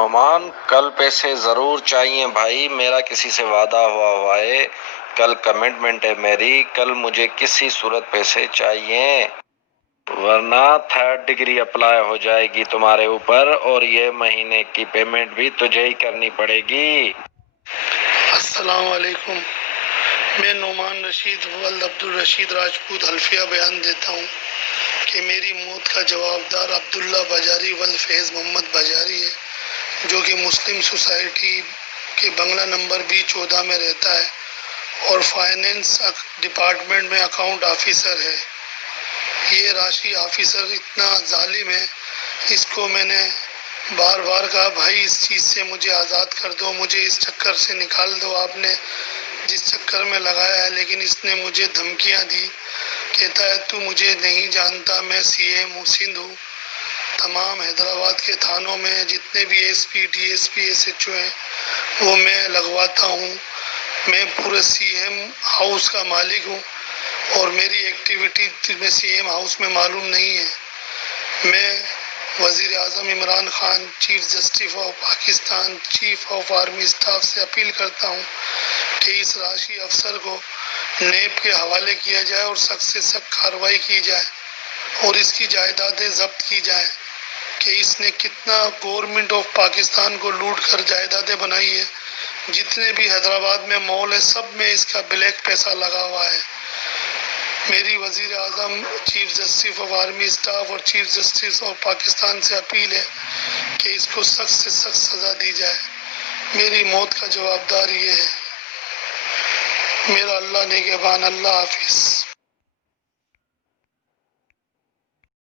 نعمان کل پیسے ضرور چاہیے بھائی، میرا کسی سے وعدہ ہوا ہے، کل کمٹمنٹ ہے میری، کل مجھے کسی صورت پیسے چاہیے، ورنہ 3rd ڈگری اپلائی ہو جائے گی تمہارے اوپر اور یہ مہینے کی پیمنٹ بھی تجھے ہی کرنی پڑے گی۔ السلام علیکم، میں نعمان رشید ولد عبدالرشید راجپوت حلفیہ بیان دیتا ہوں کہ میری موت کا جوابدار عبداللہ بجاری ولد فیض محمد بجاری ہے، جو کہ مسلم سوسائٹی کے بنگلہ نمبر B14 میں رہتا ہے اور فائنینس ڈپارٹمنٹ میں اکاؤنٹ آفیسر ہے۔ یہ راشی آفیسر اتنا ظالم ہے، اس کو میں نے بار بار کہا بھائی اس چیز سے مجھے آزاد کر دو، مجھے اس چکر سے نکال دو، آپ نے جس چکر میں لگایا ہے، لیکن اس نے مجھے دھمکیاں دی، کہتا ہے تو مجھے نہیں جانتا، میں CM ہوں سندھ ہوں، تمام حیدرآباد کے تھانوں میں جتنے بھی SP DSP SHO ہیں وہ میں لگواتا ہوں، میں پورے CM ہاؤس کا مالک ہوں اور میری ایکٹیویٹی میں CM ہاؤس میں معلوم نہیں ہے۔ میں وزیر اعظم Imran Khan, chief justice of Pakistan, chief of army staff سے اپیل کرتا ہوں کہ اس راشی افسر کو نیب کے حوالے کیا جائے اور سخت سے سخت کارروائی کی جائے اور اس کی جائیدادیں ضبط کی جائیں کہ اس نے کتنا گورنمنٹ آف پاکستان کو لوٹ کر جائیدادیں بنائی ہے، جتنے بھی حیدرآباد میں مال ہے سب میں اس کا بلیک پیسہ لگا ہوا ہے۔ میری وزیر اعظم، chief justice of army staff اور چیف جسٹس آف پاکستان سے اپیل ہے کہ اس کو سخت سے سخت سزا دی جائے۔ میری موت کا جوابدار یہ ہے۔ میرا اللہ نگہبان، اللہ حافظ۔